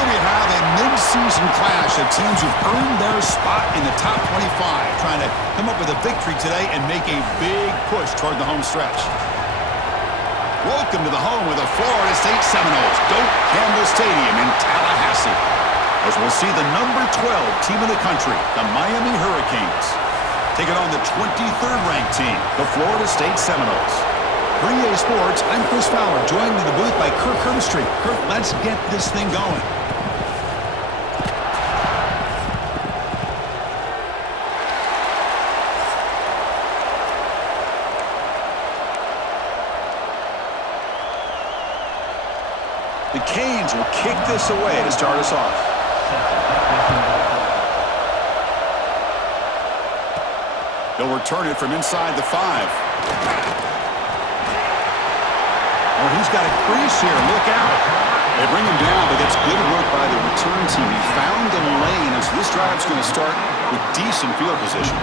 Here we have a mid-season clash of teams who've earned their spot in the top 25, trying to come up with a victory today and make a big push toward the home stretch. Welcome to the home of the Florida State Seminoles, Doak Campbell Stadium in Tallahassee, as we'll see the number 12 team in the country, the Miami Hurricanes, taking on the 23rd ranked team, the Florida State Seminoles. For EA Sports, I'm Chris Fowler, joined in the booth by Kirk Herbstreit. Kirk, let's get this thing going. The Canes will kick this away to start us off. They'll return it from inside the 5. Oh, he's got a crease here. Look out. They bring him down, but that's good work by the return team. He found the lane, and so this drive's going to start with decent field position.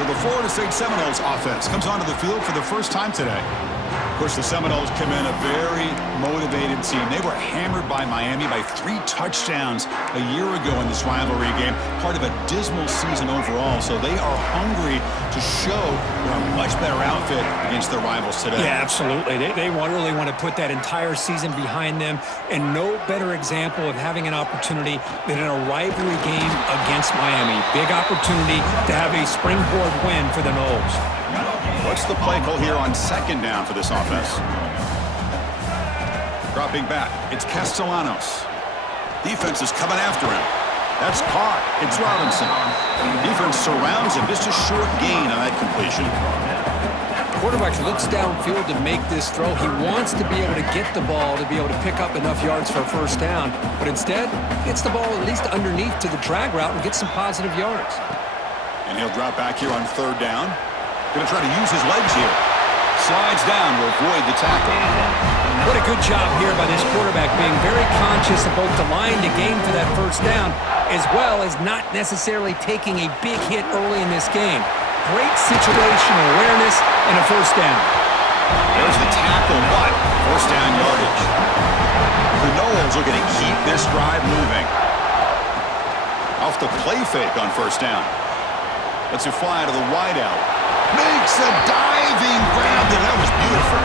So the Florida State Seminoles offense comes onto the field for the first time today. Of course, the Seminoles come in a very motivated team. They were hammered by Miami by 3 touchdowns a year ago in this rivalry game, part of a dismal season overall. So they are hungry to show they're a much better outfit against their rivals today. Yeah, absolutely. They really want to put that entire season behind them, and no better example of having an opportunity than in a rivalry game against Miami. Big opportunity to have a springboard win for the Noles. What's the play call here on second down for this offense? Dropping back, it's Castellanos. Defense is coming after him. That's caught. It's Robinson. Defense surrounds him. Just a short gain on that completion. Quarterback looks downfield to make this throw. He wants to be able to get the ball to be able to pick up enough yards for a first down, but instead gets the ball at least underneath to the drag route and gets some positive yards. And he'll drop back here on third down. Going to try to use his legs here. Slides down to avoid the tackle. What a good job here by this quarterback, being very conscious of both the line to gain for that first down, as well as not necessarily taking a big hit early in this game. Great situational awareness and a first down. There's the tackle, but first down yardage. The Noles are going to keep this drive moving. Off the play fake on first down. Lets it fly to the wideout. Makes a diving grab there. That was beautiful.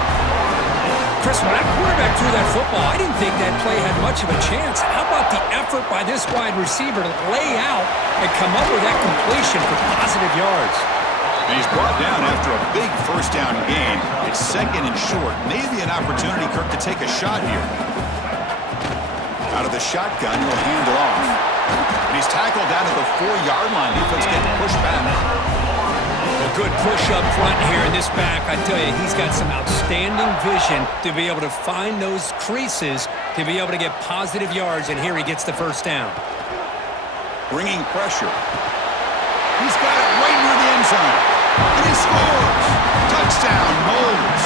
Chris, when that quarterback threw that football, I didn't think that play had much of a chance. How about the effort by this wide receiver to lay out and come up with that completion for positive yards? And he's brought down after a big first down gain. It's second and short. Maybe an opportunity, Kirk, to take a shot here. Out of the shotgun, he'll hand it off. And he's tackled down at the 4-yard line. Defense getting pushed back. A good push up front here in this back. I tell you, he's got some outstanding vision to be able to find those creases, to be able to get positive yards, and here he gets the first down. Bringing pressure. He's got it right near the end zone. And he scores. Touchdown, Noles.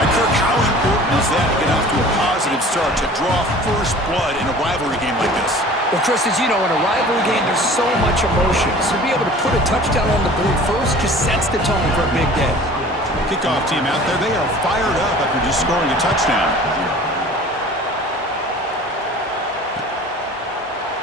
And Kirk, how important is that to get off to a positive start, to draw first blood in a rivalry game like this? Well, Chris, as you know, in a rivalry game, there's so much emotion. So to be able to put a touchdown on the board first just sets the tone for a big day. Kickoff team out there, they are fired up after just scoring a touchdown.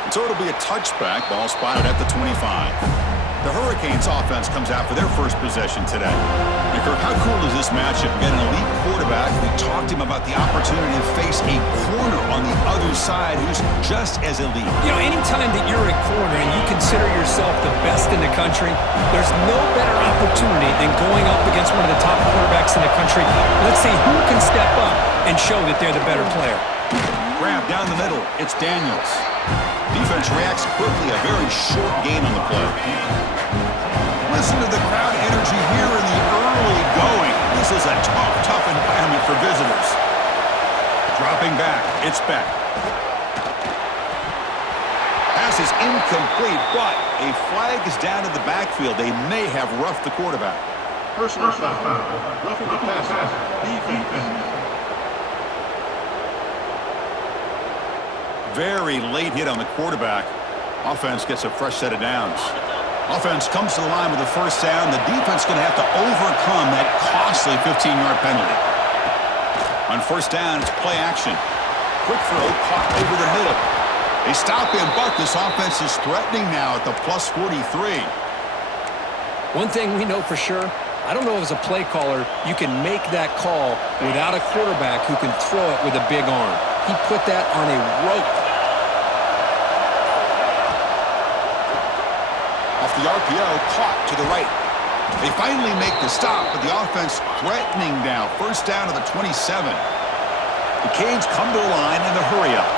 And so it'll be a touchback, ball spotted at the 25. The Hurricanes offense comes out for their first possession today. And Kirk, how cool is this matchup? We've got an elite quarterback. We talked to him about the opportunity to face a corner on the other side who's just as elite. You know, anytime that you're a corner and you consider yourself the best in the country, there's no better opportunity than going up against one of the top quarterbacks in the country. Let's see who can step up and show that they're the better player. Grab down the middle. It's Daniels. Defense reacts quickly. A very short gain on the play. Listen to the crowd energy here in the early going. This is a tough environment for visitors. Dropping back. It's Beck. Pass is incomplete, but a flag is down in the backfield. They may have roughed the quarterback. Personal foul. Roughing the passer. Defense. Very late hit on the quarterback. Offense gets a fresh set of downs. Offense comes to the line with the first down. The defense is going to have to overcome that costly 15-yard penalty. On first down, it's play action. quick throw caught over the middle. They stop him, but this offense is threatening now at the plus 43. One thing we know for sure, I don't know if as a play caller you can make that call without a quarterback who can throw it with a big arm. He put that on a rope. Off the RPO, caught to the right. They finally make the stop, but the offense threatening now. First down to the 27. The Canes come to the line in the hurry-up.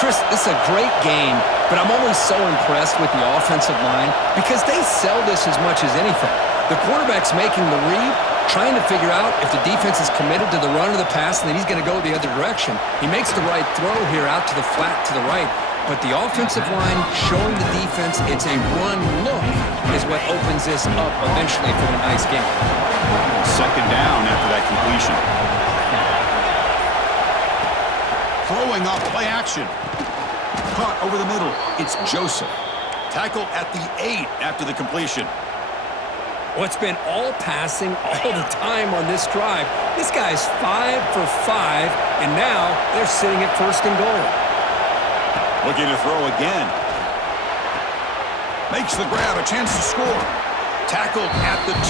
Chris, this is a great game, but I'm always so impressed with the offensive line because they sell this as much as anything. The quarterback's making the read, trying to figure out if the defense is committed to the run or the pass, and then he's going to go the other direction. He makes the right throw here out to the flat to the right, but the offensive line showing the defense it's a run look is what opens this up eventually for the nice game. Second down after that completion. Throwing off play action. Caught over the middle. It's Joseph. Tackle at the 8 after the completion. Well, it's been all passing all the time on this drive. This guy's 5 for 5, and now they're sitting at first and goal. Looking to throw again. Makes the grab, a chance to score. Tackled at the 2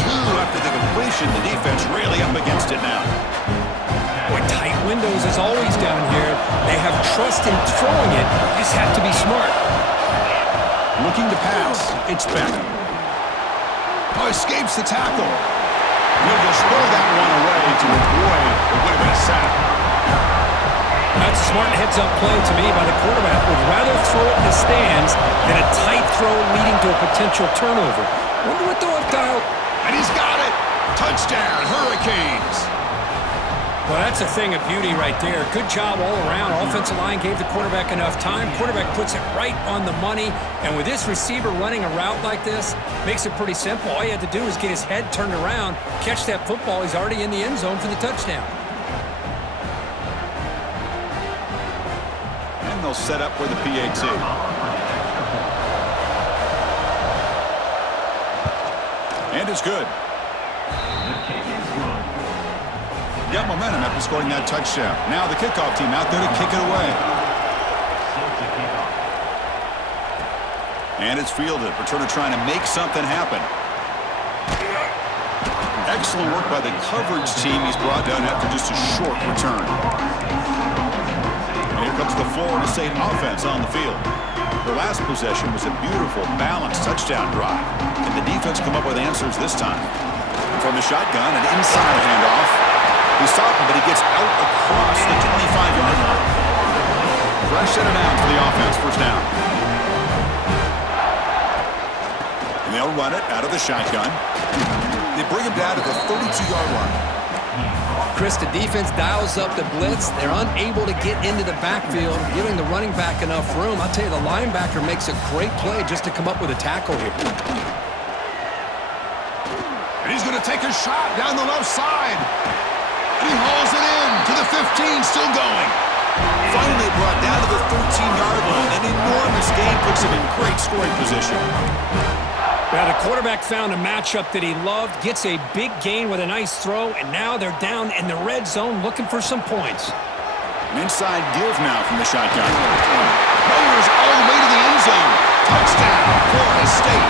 after the completion. The defense really up against it now. Boy, tight windows as always down here. They have trust in throwing it. You just have to be smart. Looking to pass. It's Beckham. Oh, escapes the tackle. He'll just throw that one away to avoid what would have been a sack. That's a smart heads-up play to me by the quarterback. Would rather throw it in the stands than a tight throw leading to a potential turnover. Wonder what they'll have dialed. And he's got it. Touchdown, Hurricanes. Well, that's a thing of beauty right there. Good job all around. Offensive line gave the quarterback enough time. Quarterback puts it right on the money. And with this receiver running a route like this, makes it pretty simple. All you had to do is get his head turned around, catch that football. He's already in the end zone for the touchdown. And they'll set up for the PAT. And it's good. Got momentum after scoring that touchdown. Now the kickoff team out there to kick it away. And it's fielded. Returner trying to make something happen. Excellent work by the coverage team. He's brought down after just a short return. And here comes the Florida State offense on the field. Their last possession was a beautiful, balanced touchdown drive. Can the defense come up with answers this time? And from the shotgun, an inside handoff. He's stopping, but he gets out across the 25-yard line. Fresh set it down for the offense, first down. And they'll run it out of the shotgun. They bring him down to the 32-yard line. Chris, the defense dials up the blitz. They're unable to get into the backfield, giving the running back enough room. I'll tell you, the linebacker makes a great play just to come up with a tackle here. And he's going to take a shot down the left side. He hauls it in to the 15, still going. Finally brought down to the 13-yard line. An enormous gain puts him in great scoring position. Well, the quarterback found a matchup that he loved, gets a big gain with a nice throw, and now they're down in the red zone looking for some points. An inside give now from the shotgun. Meyers all the way to the end zone. Touchdown, Florida State.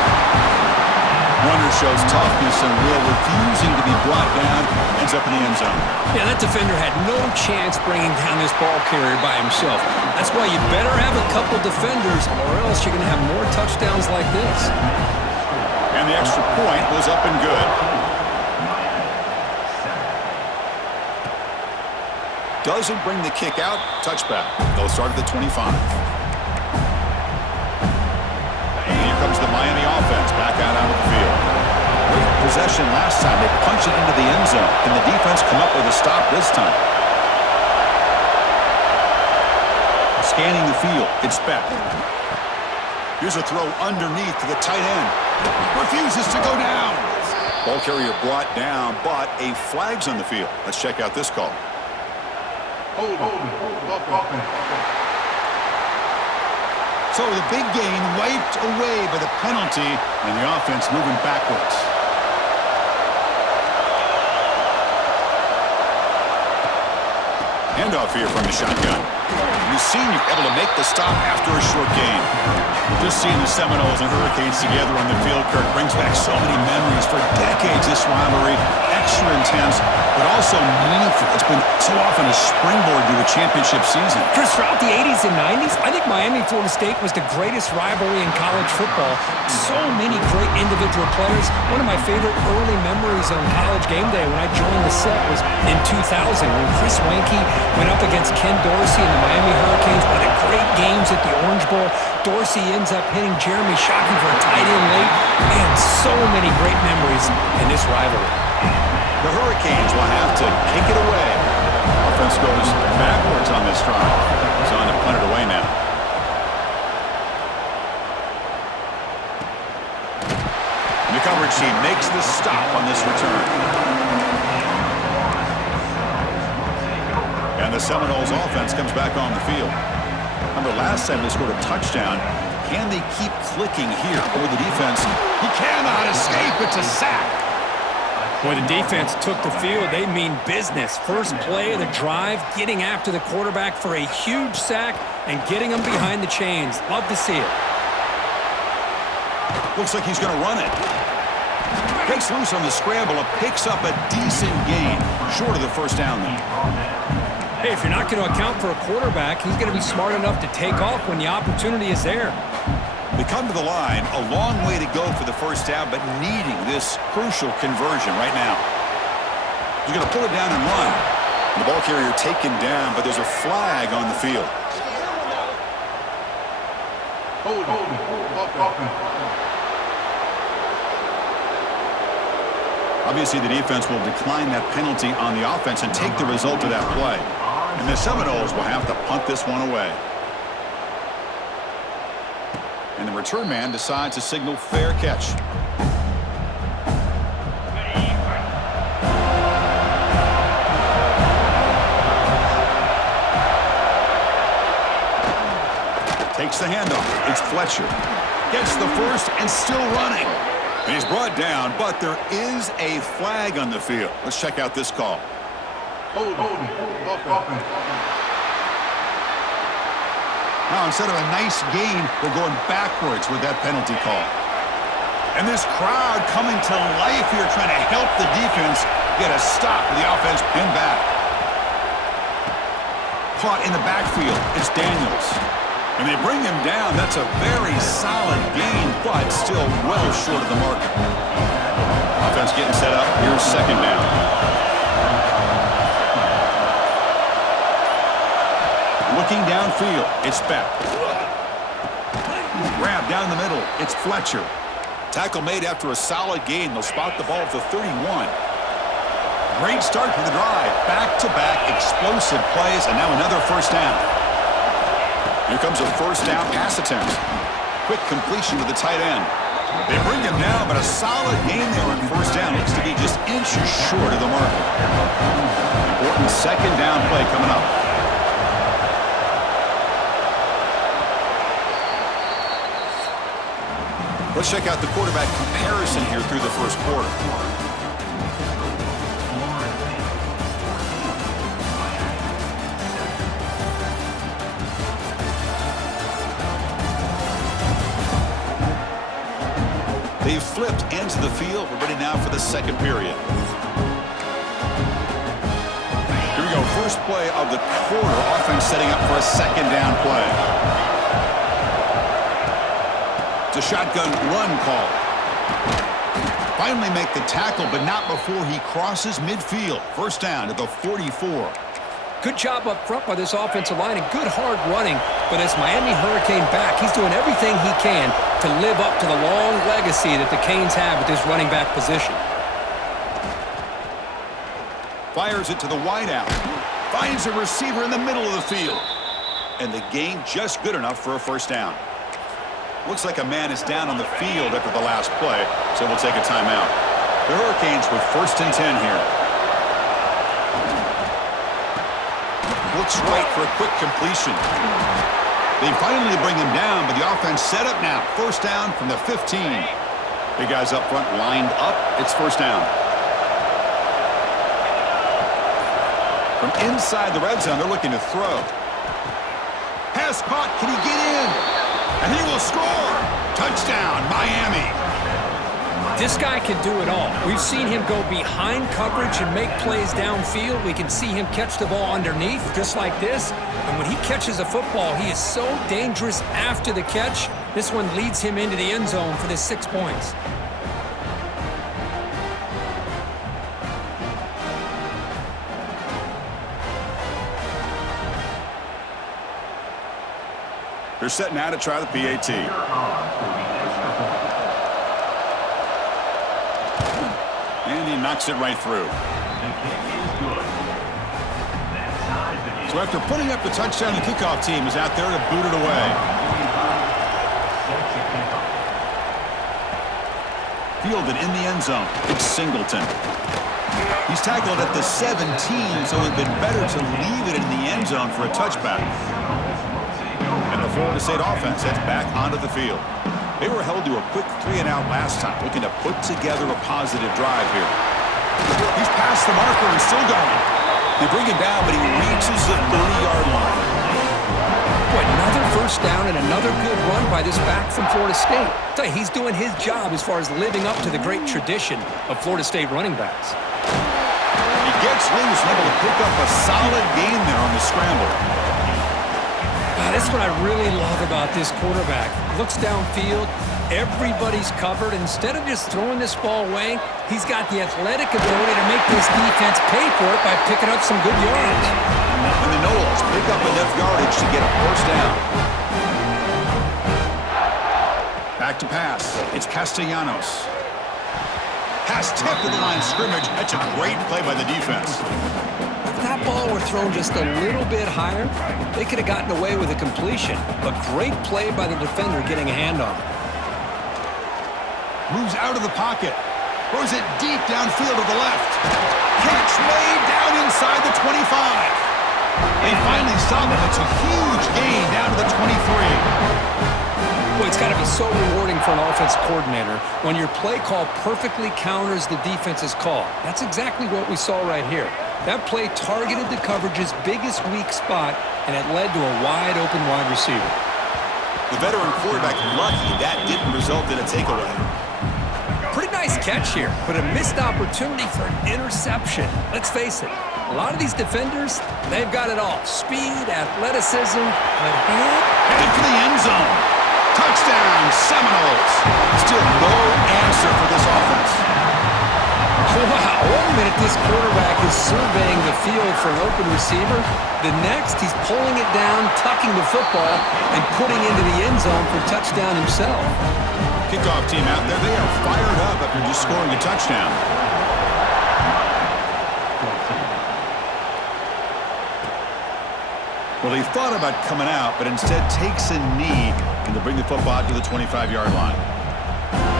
Runner shows toughness and will, refusing to be brought down, ends up in the end zone. Yeah, that defender had no chance bringing down this ball carrier by himself. That's why you better have a couple defenders, or else you're going to have more touchdowns like this. And the extra point was up and good. Doesn't bring the kick out. Touchback. They'll start at the 25. And here comes the Miami offense back out onto the field. Great possession last time. They punched it into the end zone. Can the defense come up with a stop this time? Scanning the field. It's back. Here's a throw underneath to the tight end. Refuses to go down. Ball carrier brought down, but a flag's on the field. Let's check out this call. Hold. So the big gain wiped away by the penalty, and the offense moving backwards. Handoff here from the shotgun. The senior able to make the stop after a short gain. Just seeing the Seminoles and Hurricanes together on the field, Kirk, brings back so many memories. For decades, this rivalry, extra intense, but also meaningful. It's been so often a springboard to a championship season. Chris, throughout the 80s and 90s, I think Miami-Florida State was the greatest rivalry in college football. So many great individual players. One of my favorite early memories on College Game Day when I joined the set was in 2000 when Chris Weinke went up against Ken Dorsey and the Miami Hurricanes. One of the great games at the Orange Bowl. Dorsey ends up hitting Jeremy Shockey for a tight end late. Man, so many great memories in this rivalry. The Hurricanes will have to kick it away. Offense goes backwards on this drive. It's on to punt it away now. The coverage team makes the stop on this return. And the Seminoles offense comes back on the field. Remember last time they scored a touchdown. Can they keep clicking here over the defense? He cannot escape. It's a sack. When the defense took the field, they mean business. First play of the drive, getting after the quarterback for a huge sack and getting him behind the chains. Love to see it. Looks like he's going to run it. Breaks loose on the scramble and picks up a decent gain. Short of the first down there. Hey, if you're not going to account for a quarterback, he's going to be smart enough to take off when the opportunity is there. They come to the line, a long way to go for the first down, but needing this crucial conversion right now. He's going to pull it down and run. The ball carrier taken down, but there's a flag on the field. Obviously, the defense will decline that penalty on the offense and take the result of that play. And the Seminoles will have to punt this one away. And the return man decides to signal fair catch. Takes the handoff. It's Fletcher. Gets the first and still running. And he's brought down, but there is a flag on the field. Let's check out this call. Now, instead of a nice gain, we're going backwards with that penalty call. And this crowd coming to life here, trying to help the defense get a stop with the offense pinned back. Caught in the backfield, it's Daniels. And they bring him down. That's a very solid gain, but still well short of the marker. Offense getting set up. Here's second down. Looking downfield, it's Beck. Grab down the middle, it's Fletcher. Tackle made after a solid gain. They'll spot the ball at the 31. Great start for the drive. Back-to-back explosive plays, and now another first down. Here comes a first down pass attempt. Quick completion to the tight end. They bring him down, but a solid gain there on first down. Looks to be just inches short of the marker. Important second down play coming up. Let's check out the quarterback comparison here through the first quarter. They've flipped into the field. We're ready now for the second period. Here we go. First play of the quarter. Offense setting up for a second down play. A shotgun run call. Finally make the tackle, but not before he crosses midfield. First down at the 44. Good job up front by this offensive line and good hard running. But as Miami Hurricane back, he's doing everything he can to live up to the long legacy that the Canes have at this running back position. Fires it to the wideout. Finds a receiver in the middle of the field. And the gain just good enough for a first down. Looks like a man is down on the field after the last play, so we'll take a timeout. The Hurricanes with 1st and 10 here. Looks right for a quick completion. They finally bring him down, but the offense set up now. First down from the 15. Big guys up front lined up. It's first down. From inside the red zone, they're looking to throw. pass caught. Can he get in? And he will score. Touchdown, Miami. This guy can do it all. We've seen him go behind coverage and make plays downfield. We can see him catch the ball underneath, just like this. And when he catches a football, he is so dangerous after the catch. This one leads him into the end zone for the 6 points. They're set now to try the PAT. And he knocks it right through. So after putting up the touchdown, the kickoff team is out there to boot it away. Fielded in the end zone. It's Singleton. He's tackled at the 17, so it would have been better to leave it in the end zone for a touchback. And the Florida State offense heads back onto the field. They were held to a quick 3-and-out last time, looking to put together a positive drive here. He's past the marker and still going. They bring him down, but he reaches the 30-yard line. Boy, another first down and another good run by this back from Florida State. I tell you, he's doing his job as far as living up to the great tradition of Florida State running backs. He gets loose and able to pick up a solid gain there on the scramble. That's what I really love about this quarterback. Looks downfield, everybody's covered. Instead of just throwing this ball away, he's got the athletic ability to make this defense pay for it by picking up some good yards. And the Noles pick up enough yardage to get a first down. Back to pass. It's Castellanos. Pass tipped to the line of scrimmage. That's a great play by the defense. If that ball were thrown just a little bit higher, they could have gotten away with a completion. But great play by the defender getting a hand on it. Moves out of the pocket. Throws it deep downfield to the left. Catch made down inside the 25. They finally stop him. It's a huge gain down to the 23. Boy, it's got to be so rewarding for an offensive coordinator when your play call perfectly counters the defense's call. That's exactly what we saw right here. That play targeted the coverage's biggest weak spot, and it led to a wide-open wide receiver. The veteran quarterback lucky that didn't result in a takeaway. Pretty nice catch here, but a missed opportunity for an interception. Let's face it, a lot of these defenders, they've got it all. Speed, athleticism, but headed for the end zone. Touchdown, Seminoles. Still no answer for this offense. Wow, 1 minute this quarterback is surveying the field for an open receiver. The next, he's pulling it down, tucking the football, and putting into the end zone for a touchdown himself. Kickoff team out there, they are fired up after just scoring a touchdown. Well, he thought about coming out, but instead takes a knee and to bring the football out to the 25-yard line.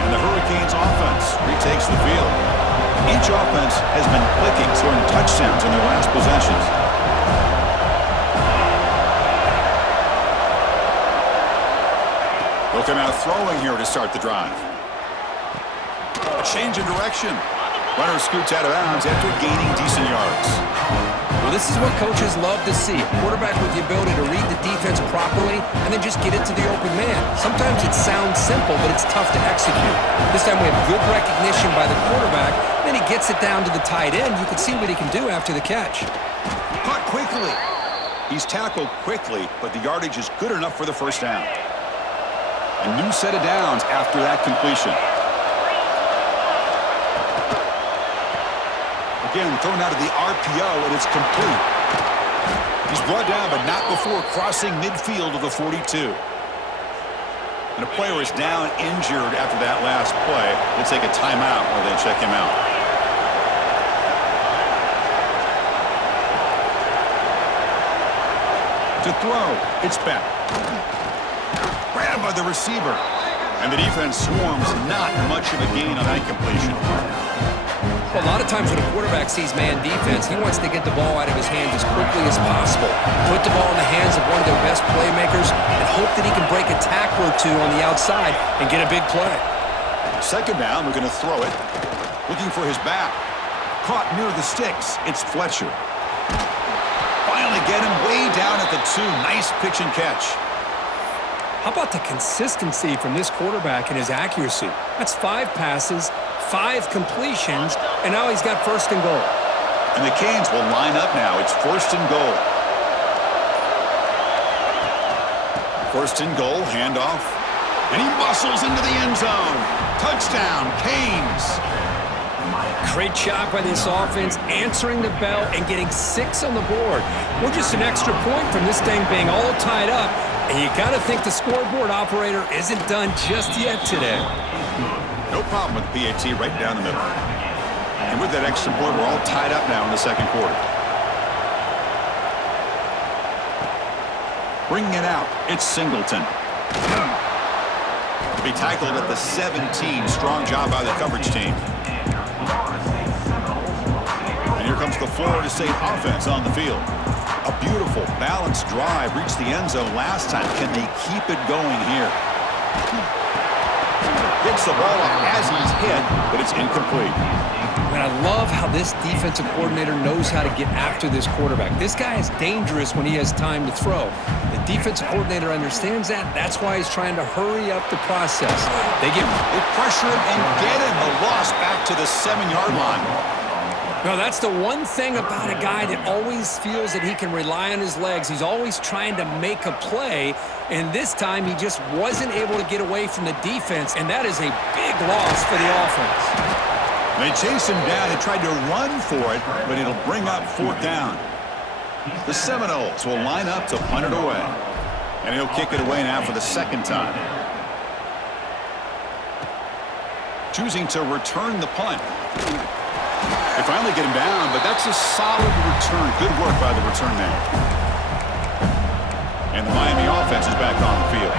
And the Hurricanes offense retakes the field. Each offense has been clicking, scoring touchdowns in their last possessions. They'll come out throwing here to start the drive. A change of direction. Runner scoots out of bounds after gaining decent yards. Well, this is what coaches love to see. A quarterback with the ability to read the defense properly and then just get it to the open man. Sometimes it sounds simple, but it's tough to execute. This time we have good recognition by the quarterback. Then he gets it down to the tight end. You can see what he can do after the catch. Caught quickly. He's tackled quickly, but the yardage is good enough for the first down. A new set of downs after that completion. Again, thrown out of the RPO, and it's complete. He's brought down, but not before crossing midfield of the 42. And a player is down injured after that last play. We'll take a timeout while they check him out. To throw, it's back. Grabbed by the receiver. And the defense swarms, not much of a gain on that completion. Well, a lot of times when a quarterback sees man defense, he wants to get the ball out of his hands as quickly as possible, put the ball in the hands of one of their best playmakers, and hope that he can break a tackle or two on the outside and get a big play. Second down, we're going to throw it. Looking for his back. Caught near the sticks. It's Fletcher. Finally get him way down at the 2. Nice pitch and catch. How about the consistency from this quarterback and his accuracy? That's 5 passes, 5 completions, and now he's got first and goal. And the Canes will line up now. It's first and goal. First and goal, handoff. And he muscles into the end zone. Touchdown, Canes. Great job by this offense, answering the bell and getting 6 on the board. We're just an extra point from this thing being all tied up, and you got to think the scoreboard operator isn't done just yet today. No problem with the PAT right down the middle. And with that extra point, we're all tied up now in the second quarter. Bringing it out, it's Singleton. To be tackled at the 17. Strong job by the coverage team. And here comes the Florida State offense on the field. A beautiful, balanced drive reached the end zone last time. Can they keep it going here? Gets the ball off as he's hit, but it's incomplete. And I love how this defensive coordinator knows how to get after this quarterback. This guy is dangerous when he has time to throw. The defensive coordinator understands that. That's why he's trying to hurry up the process. They pressure him and get him. The loss back to the 7-yard line. No, that's the one thing about a guy that always feels that he can rely on his legs. He's always trying to make a play, and this time he just wasn't able to get away from the defense, and that is a big loss for the offense. They chase him down and tried to run for it, but it'll bring up 4th down. The Seminoles will line up to punt it away, and he'll kick it away now for the 2nd time. Choosing to return the punt. They finally get him down, but that's a solid return. Good work by the return man. And the Miami offense is back on the field.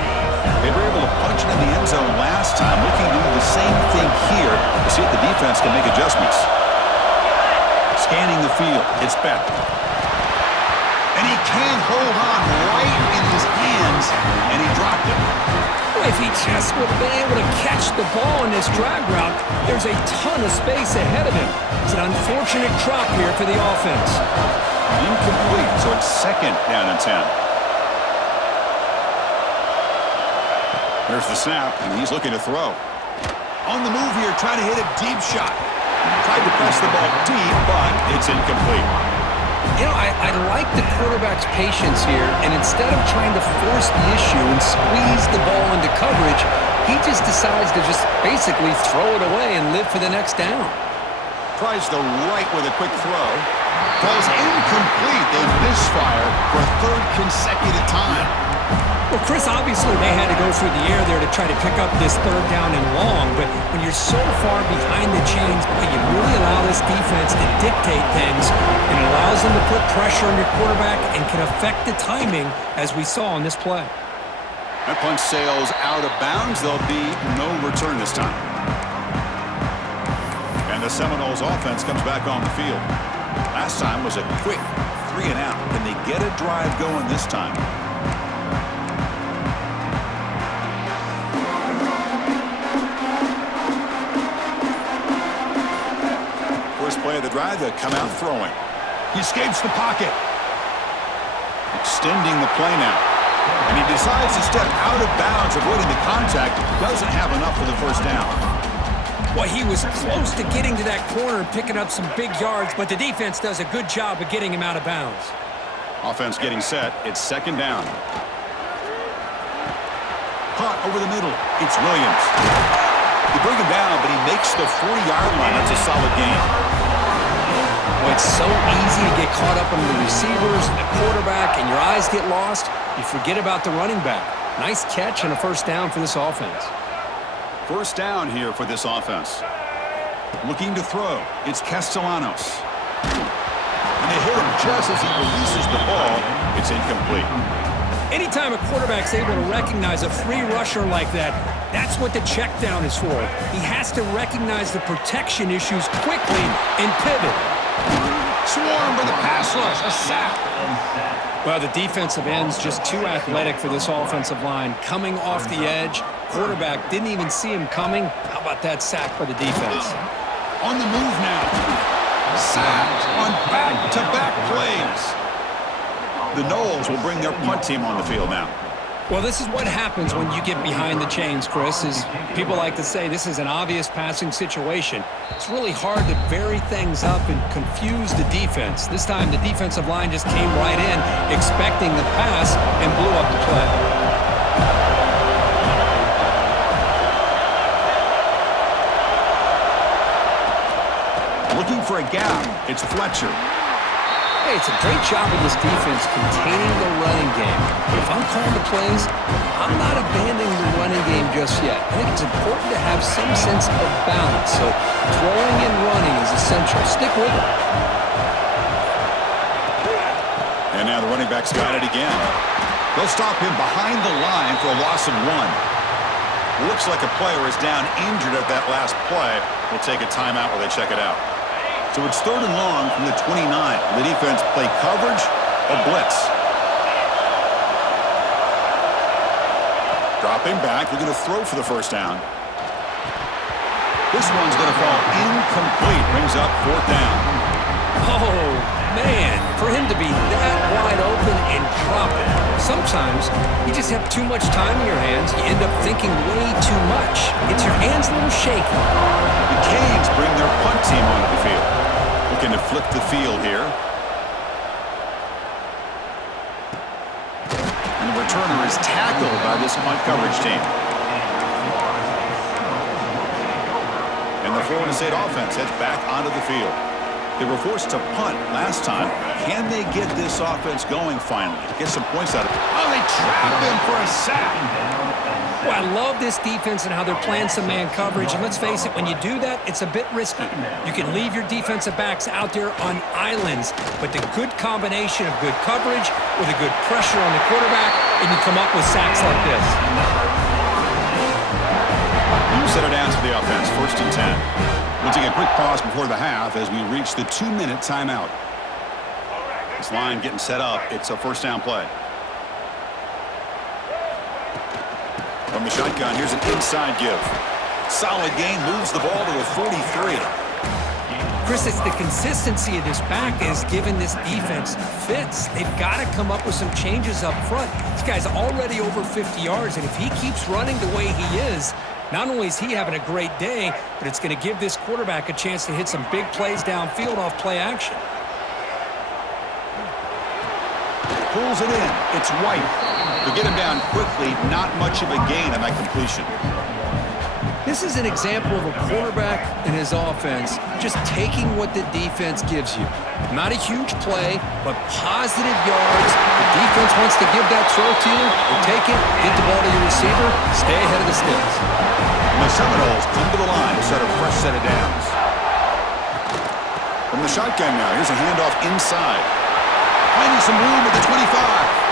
They were able to punch it in the end zone last time, looking to do the same thing here to see if the defense can make adjustments. Scanning the field, it's Beck. And he can't hold on right in his hands, and he dropped it. If he just would have been able to catch the ball in this drag route, there's a ton of space ahead of him. It's an unfortunate drop here for the offense. Incomplete, so it's 2nd down and 10. There's the snap, and he's looking to throw. On the move here, trying to hit a deep shot. Tried to press the ball deep, but it's incomplete. You know, I like the quarterback's patience here, and instead of trying to force the issue and squeeze the ball into coverage, he just decides to just basically throw it away and live for the next down. Tries the right with a quick throw. Falls incomplete. They misfire for a 3rd consecutive time. Well, Chris, obviously they had to go through the air there to try to pick up this 3rd down and long, but when you're so far behind the chains, you really allow this defense to dictate things, and it allows them to put pressure on your quarterback and can affect the timing, as we saw on this play. That punt sails out of bounds. There'll be no return this time. And the Seminoles offense comes back on the field. Last time was a quick 3 and out. Can they get a drive going this time? First play of the drive, they come out throwing. He escapes the pocket. Extending the play now. And he decides to step out of bounds, avoiding the contact. Doesn't have enough for the 1st down. Well, he was close to getting to that corner and picking up some big yards, but the defense does a good job of getting him out of bounds. Offense getting set. It's 2nd down. Caught over the middle. It's Williams. They bring him down, but he makes the 40-yard line. That's a solid gain. Well, it's so easy to get caught up in the receivers and the quarterback, and your eyes get lost. You forget about the running back. Nice catch and a 1st down for this offense. 1st down here for this offense. Looking to throw. It's Castellanos. And they hit him just as he releases the ball. It's incomplete. Anytime a quarterback's able to recognize a free rusher like that, that's what the check down is for. He has to recognize the protection issues quickly and pivot. Swarmed by the pass rush. A sack. Well, the defensive end's just too athletic for this offensive line. Coming off the edge, quarterback didn't even see him coming. How about that sack by the defense? On the move now. Sacked on back-to-back plays. The Noles will bring their punt team on the field now. Well, this is what happens when you get behind the chains, Chris, is people like to say this is an obvious passing situation. It's really hard to vary things up and confuse the defense. This time, the defensive line just came right in, expecting the pass, and blew up the play. Looking for a gap. It's Fletcher. Hey, it's a great job of this defense containing the running game. But if I'm calling the plays, I'm not abandoning the running game just yet. I think it's important to have some sense of balance. So throwing and running is essential. Stick with it. And now the running back's got it again. They'll stop him behind the line for a loss of 1. Looks like a player is down injured at that last play. We'll take a timeout while they check it out. So it's 3rd and long from the 29. The defense play coverage or blitz. Dropping back. They're going to throw for the first down. This one's going to fall incomplete. Brings up 4th down. Oh, man. For him to be that wide open and drop it. Sometimes you just have too much time in your hands. You end up thinking way too much. Gets your hands a little shaky. The Canes bring their punt team onto the field. Looking to flip the field here. And the returner is tackled by this punt coverage team. And the Florida State offense heads back onto the field. They were forced to punt last time. Can they get this offense going finally? Get some points out of it. Oh, they trap him for a sack. Well, I love this defense and how they're playing some man coverage. And let's face it, when you do that, it's a bit risky. You can leave your defensive backs out there on islands, but the good combination of good coverage with a good pressure on the quarterback, and you come up with sacks like this. You set it down to the offense, 1st and 10. We'll take a quick pause before the half as we reach the 2-minute timeout. This line getting set up. It's a 1st down play. From the shotgun, here's an inside give. Solid gain, moves the ball to the 43. Chris, it's the consistency of this back is giving this defense fits. They've got to come up with some changes up front. This guy's already over 50 yards, and if he keeps running the way he is, not only is he having a great day, but it's going to give this quarterback a chance to hit some big plays downfield off play action. Pulls it in. It's White. To get him down quickly, not much of a gain on that completion. This is an example of a quarterback and his offense just taking what the defense gives you. Not a huge play, but positive yards. The defense wants to give that throw to you. You take it, get the ball to your receiver, stay ahead of the sticks. And the Seminoles come to the line to set a fresh set of downs. From the shotgun now, here's a handoff inside. Finding some room at the 25.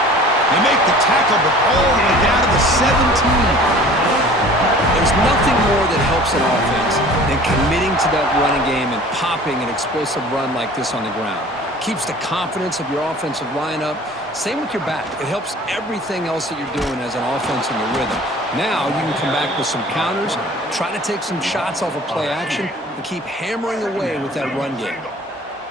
They make the tackle, but all the way down to the 17. There's nothing more that helps an offense than committing to that running game and popping an explosive run like this on the ground. Keeps the confidence of your offensive lineup. Same with your back. It helps everything else that you're doing as an offense in the rhythm. Now you can come back with some counters, try to take some shots off of play action, and keep hammering away with that run game.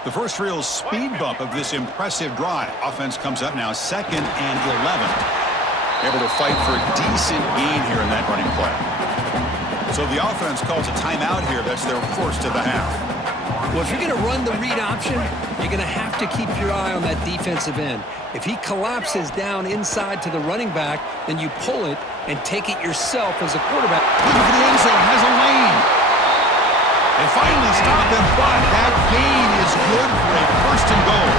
The first real speed bump of this impressive drive. Offense comes up now 2nd and 11. Able to fight for a decent gain here in that running play. So the offense calls a timeout here. That's their first of the half. Well, if you're going to run the read option, you're going to have to keep your eye on that defensive end. If he collapses down inside to the running back, then you pull it and take it yourself as a quarterback. Looking for the end zone, has a lane. They finally stop him, but that gain is good for a 1st and goal.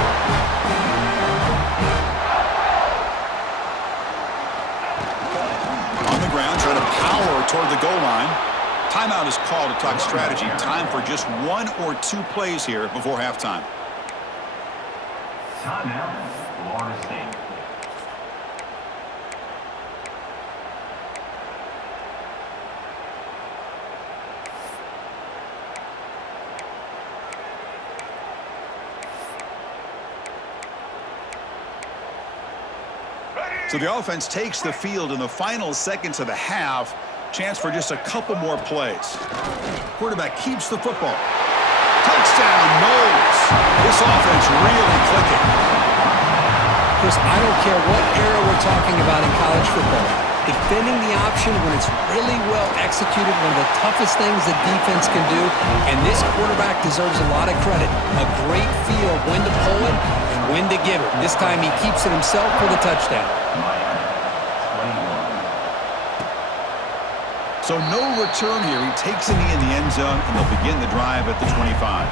On the ground, trying to power toward the goal line. Timeout is called to talk strategy. Time for just 1 or 2 plays here before halftime. Timeout, Florida State. So the offense takes the field in the final seconds of the half. Chance for just a couple more plays. Quarterback keeps the football. Touchdown, Noles. This offense really clicking. Chris, I don't care what era we're talking about in college football. Defending the option when it's really well executed, one of the toughest things that defense can do, and this quarterback deserves a lot of credit. A great feel of when to pull it and when to give it. This time he keeps it himself for the touchdown. So no return here. He takes a knee in the end zone, and they'll begin the drive at the 25.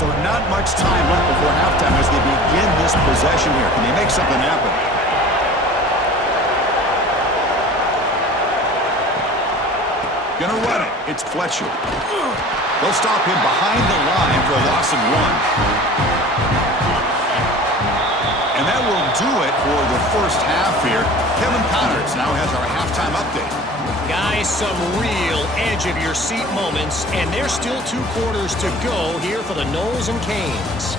So not much time left before halftime as they begin this possession here. Can they make something happen? Gonna run it. It's Fletcher. They'll stop him behind the line for a loss of 1. And that will do it for the first half here. Kevin Connors now has our halftime update. Guys, some real edge-of-your-seat moments, and there's still 2 quarters to go here for the Noles and Canes.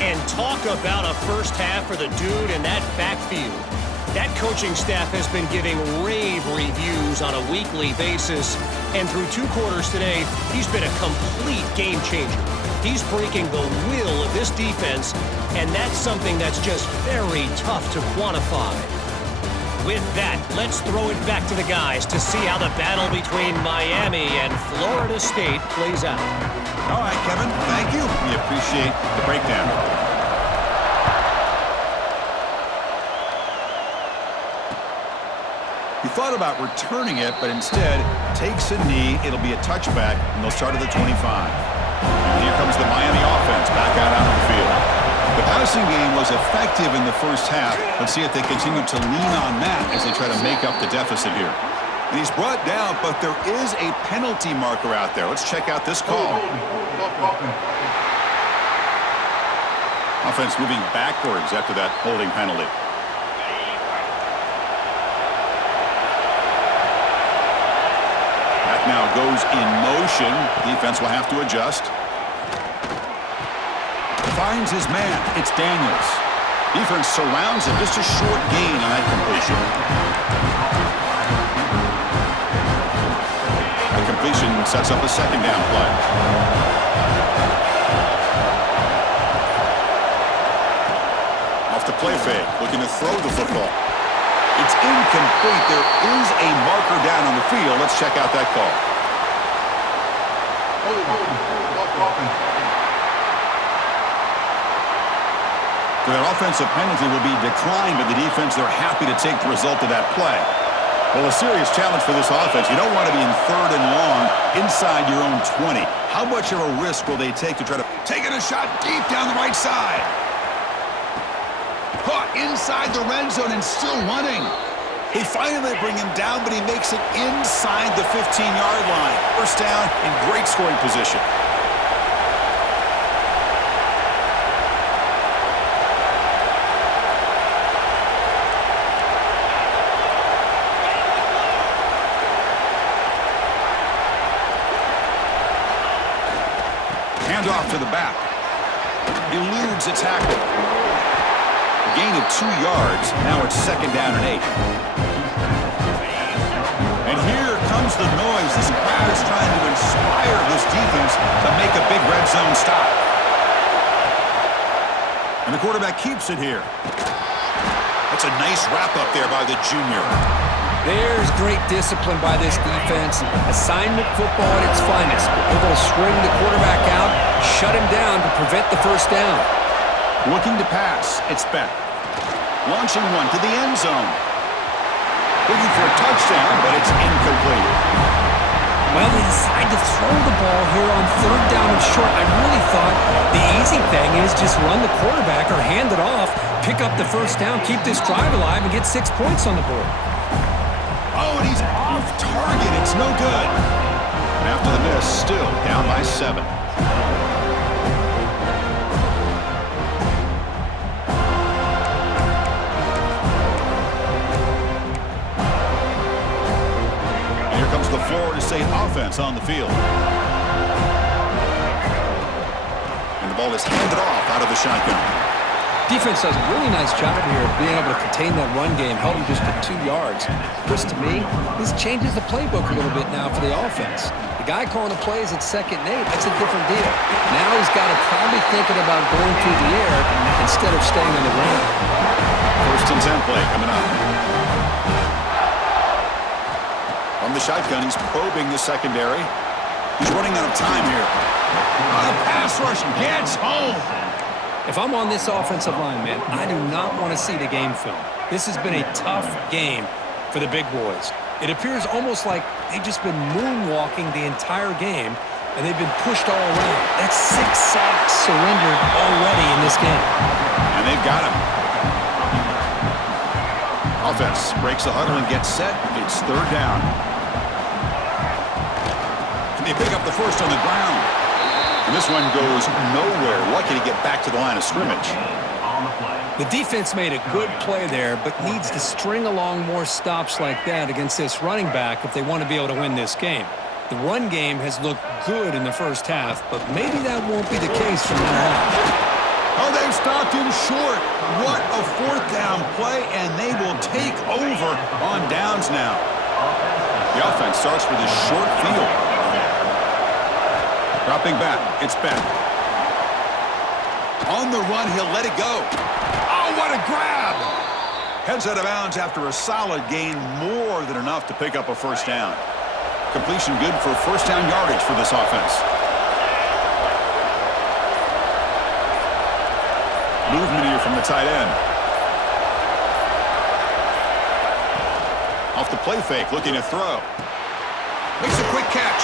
And talk about a first half for the dude in that backfield. That coaching staff has been giving rave reviews on a weekly basis, and through 2 quarters today, he's been a complete game changer. He's breaking the will of this defense, and that's something that's just very tough to quantify. With that, let's throw it back to the guys to see how the battle between Miami and Florida State plays out. All right, Kevin, thank you. We appreciate the breakdown. He thought about returning it, but instead takes a knee. It'll be a touchback, and they'll start at the 25. And here comes the Miami offense back out onto the field. The passing game was effective in the first half. Let's see if they continue to lean on that as they try to make up the deficit here. And he's brought down, but there is a penalty marker out there. Let's check out this call. Offense moving backwards after that holding penalty. Back now goes in motion. Defense will have to adjust. Finds his man. It's Daniels. Defense surrounds him. Just a short gain on that completion. The completion sets up a second down play. Off the play fake. Looking to throw the football. It's incomplete. There is a marker down on the field. Let's check out that call. So that offensive penalty will be declined by the defense. They're happy to take the result of that play. Well, a serious challenge for this offense. You don't want to be in 3rd and long inside your own 20. How much of a risk will they take to try to take a shot deep down the right side? Caught inside the red zone and still running. They finally bring him down, but he makes it inside the 15-yard line. First down in great scoring position. Handoff to the back. Eludes a tackle. A gain of 2 yards. Now it's 2nd down and 8. And here comes the noise. This crowd is trying to inspire this defense to make a big red zone stop. And the quarterback keeps it here. That's a nice wrap up there by the junior. There's great discipline by this defense. Assignment football at its finest. Able to string the quarterback out, shut him down to prevent the first down. Looking to pass. It's Beck. Launching one to the end zone. Looking for a touchdown, but it's incomplete. Well, they decide to throw the ball here on 3rd down and short. I really thought the easy thing is just run the quarterback or hand it off, pick up the first down, keep this drive alive, and get 6 points on the board. Oh, and he's off target. It's no good. And after the miss, still down by 7. And here comes the Florida State offense on the field. And the ball is handed off out of the shotgun. Defense does a really nice job here of being able to contain that run game, held him just to 2 yards. Chris, to me, this changes the playbook a little bit now for the offense. The guy calling the plays at 2nd and 8, that's a different deal. Now he's got to probably thinking about going through the air instead of staying on the ground. First and 10 play coming up. From the shotgun, he's probing the secondary. He's running out of time here. The pass rush gets home. If I'm on this offensive line, man, I do not want to see the game film. This has been a tough game for the big boys. It appears almost like they've just been moonwalking the entire game, and they've been pushed all around. That's 6 sacks surrendered already in this game. And they've got him. Offense breaks the huddle and gets set. It's third down. And they pick up the first on the ground. And this one goes nowhere. Lucky to get back to the line of scrimmage. The defense made a good play there, but needs to string along more stops like that against this running back if they want to be able to win this game. The run game has looked good in the first half, but maybe that won't be the case from now on. Oh, they've stopped him short. What a fourth down play, and they will take over on downs now. The offense starts with a short field. Dropping back, it's Beck. On the run, he'll let it go. Oh, what a grab! Heads out of bounds after a solid gain, more than enough to pick up a first down. Completion good for first down yardage for this offense. Movement here from the tight end. Off the play fake, looking to throw. Makes a quick catch.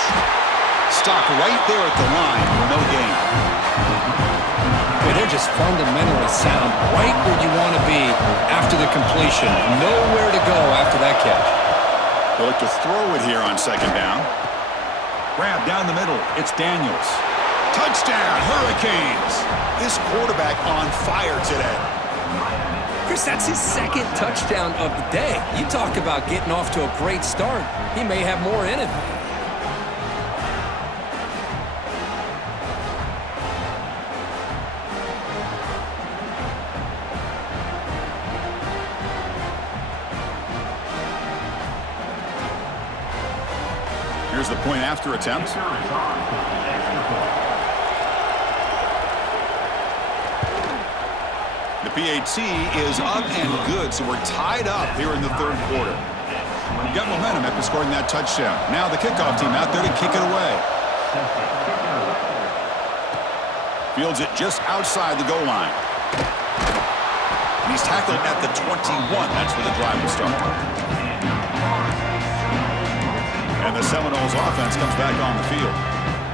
Stopped right there at the line, no gain. Boy, they're just fundamentally sound right where you want to be after the completion. Nowhere to go after that catch. They'll look to throw it here on second down. Grab down the middle. It's Daniels. Touchdown, Hurricanes. This quarterback on fire today. Chris, that's his second touchdown of the day. You talk about getting off to a great start. He may have more in it. Here's the point after attempt. The PAT is up and good, so we're tied up here in the third quarter. We've got momentum after scoring that touchdown. Now the kickoff team out there to kick it away. Fields it just outside the goal line. And he's tackled at the 21. That's where the drive will start. And the Seminoles offense comes back on the field.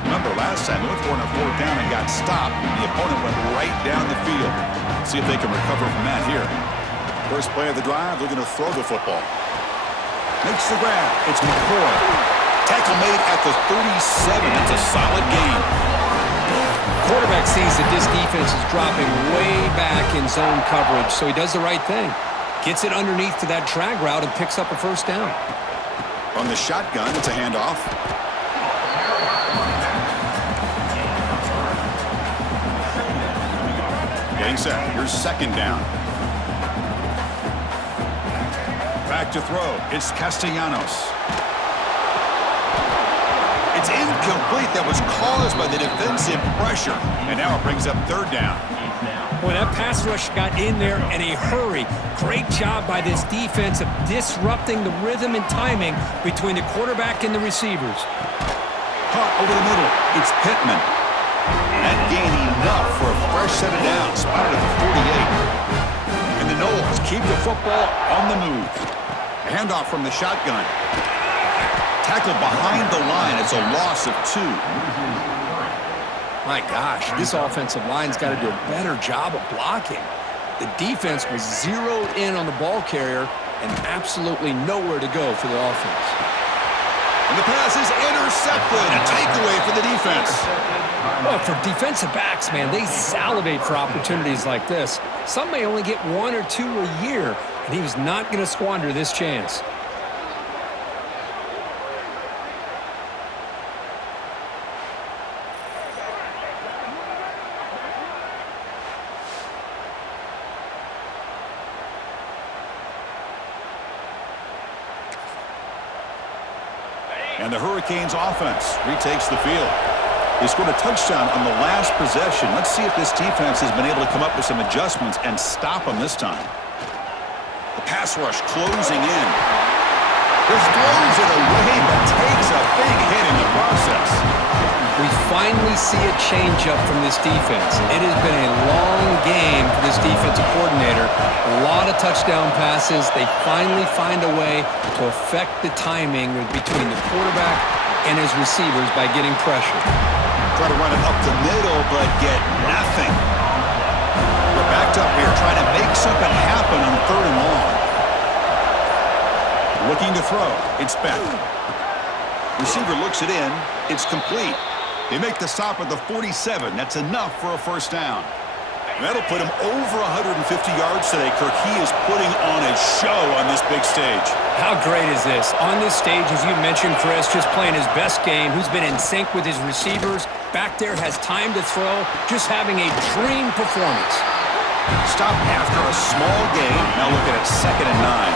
Remember, last time they went for it on a fourth down and got stopped. The opponent went right down the field. See if they can recover from that here. First play of the drive, looking to throw the football. Makes the grab. It's McCoy. Tackle made at the 37. That's a solid gain. Quarterback sees that this defense is dropping way back in zone coverage, so he does the right thing. Gets it underneath to that drag route and picks up a first down. On the shotgun, it's a handoff. Getting set. Here's second down. Back to throw. It's Castellanos. It's incomplete. That was caused by the defensive pressure. And now it brings up third down. Boy, that pass rush got in there in a hurry. Great job by this defense of disrupting the rhythm and timing between the quarterback and the receivers. Caught over the middle. It's Pittman. That gain enough for a fresh set of downs. Spotted at the 48. And the Noles keep the football on the move. A handoff from the shotgun. Tackled behind the line. It's a loss of 2. My gosh, this offensive line's got to do a better job of blocking. The defense was zeroed in on the ball carrier and absolutely nowhere to go for the offense. And the pass is intercepted. A takeaway for the defense. Well, for defensive backs, man, they salivate for opportunities like this. Some may only get 1 or 2 a year, and he was not going to squander this chance. And the Hurricanes offense retakes the field. They scored a touchdown on the last possession. Let's see if this defense has been able to come up with some adjustments and stop them this time. Pass rush closing in. Just throws it away, but takes a big hit in the process. We finally see a change-up from this defense. It has been a long game for this defensive coordinator. A lot of touchdown passes. They finally find a way to affect the timing between the quarterback and his receivers by getting pressure. Try to run it up the middle, but get nothing. We're backed up here, trying to make something happen on 3rd and long. Looking to throw. It's back. Receiver looks it in. It's complete. They make the stop at the 47. That's enough for a first down. That'll put him over 150 yards today, Kirk. He is putting on a show on this big stage. How great is this? On this stage, as you mentioned, Chris, just playing his best game, who's been in sync with his receivers. Back there, has time to throw, just having a dream performance. Stop after a small gain. Now looking at 2nd and 9.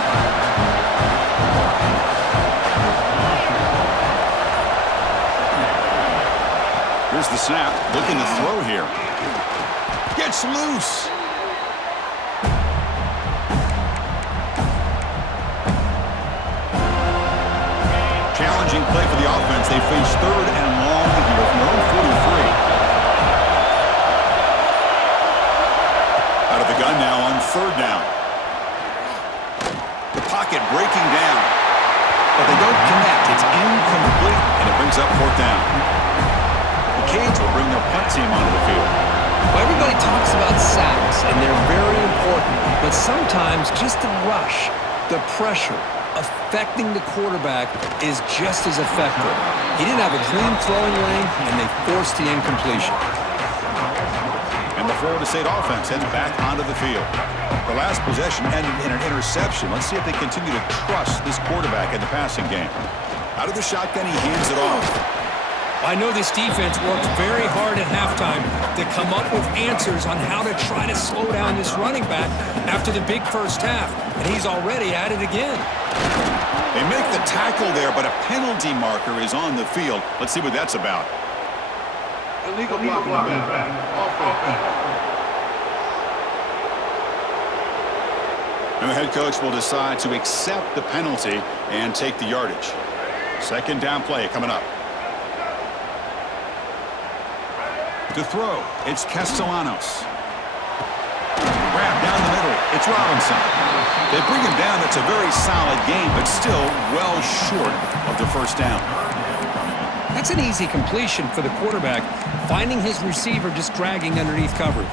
Here's the snap. Looking to throw here. Gets loose. Challenging play for the offense. They face 3rd and long here from their own 43. Out of the gun now on 3rd down. The pocket breaking down. But they don't connect. It's incomplete, and it brings up 4th down. The Canes will bring their punt team onto the field. Well, everybody talks about sacks, and they're very important. But sometimes just the rush, the pressure, affecting the quarterback is just as effective. He didn't have a clean throwing lane, and they forced the incompletion. And the Florida State offense heads back onto the field. The last possession ended in an interception. Let's see if they continue to trust this quarterback in the passing game. Out of the shotgun, he hands it off. I know this defense worked very hard at halftime to come up with answers on how to try to slow down this running back after the big first half, and he's already at it again. They make the tackle there, but a penalty marker is on the field. Let's see what that's about. Illegal block. Offense. And the head coach will decide to accept the penalty and take the yardage. 2nd down play coming up. To throw, it's Castellanos. Grab down the middle, it's Robinson. They bring him down. That's a very solid game, but still well short of the first down. That's an easy completion for the quarterback, finding his receiver just dragging underneath coverage.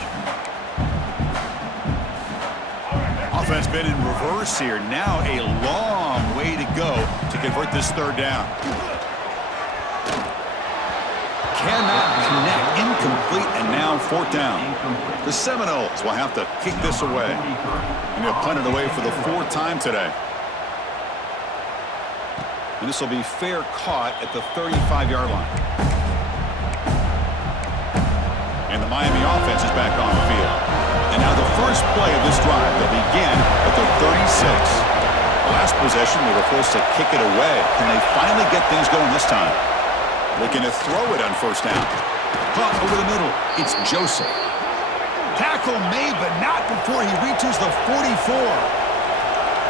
Offense been in reverse here. Now a long way to go to convert this 3rd down. Cannot connect. Incomplete, and now 4th down. The Seminoles will have to kick this away. And they'll punt it away for the 4th time today. And this will be fair caught at the 35-yard line. And the Miami offense is back on the field. And now the first play of this drive, they'll begin at the 36. Last possession, they were forced to kick it away. Can they finally get things going this time? Looking to throw it on 1st down. Caught over the middle. It's Joseph. Tackle made, but not before he reaches the 44.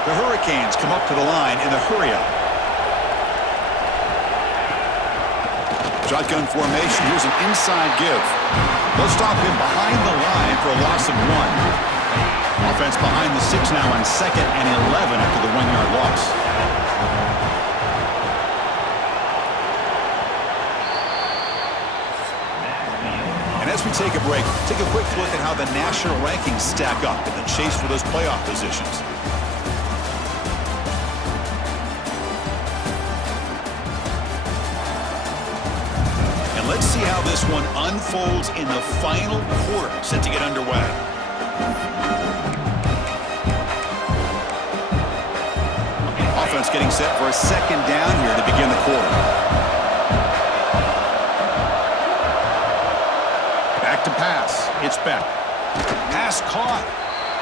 The Hurricanes come up to the line in the hurry-up. Shotgun formation. Here's an inside give. They'll stop him behind the line for a loss of 1. Offense behind the 6 now on 2nd and 11 after the 1-yard loss. And as we take a break, take a quick look at how the national rankings stack up in the chase for those playoff positions. And let's see how this one unfolds in the final quarter set to get underway. Offense getting set for a 2nd down here to begin the quarter. Back to pass. It's Beck. Pass caught.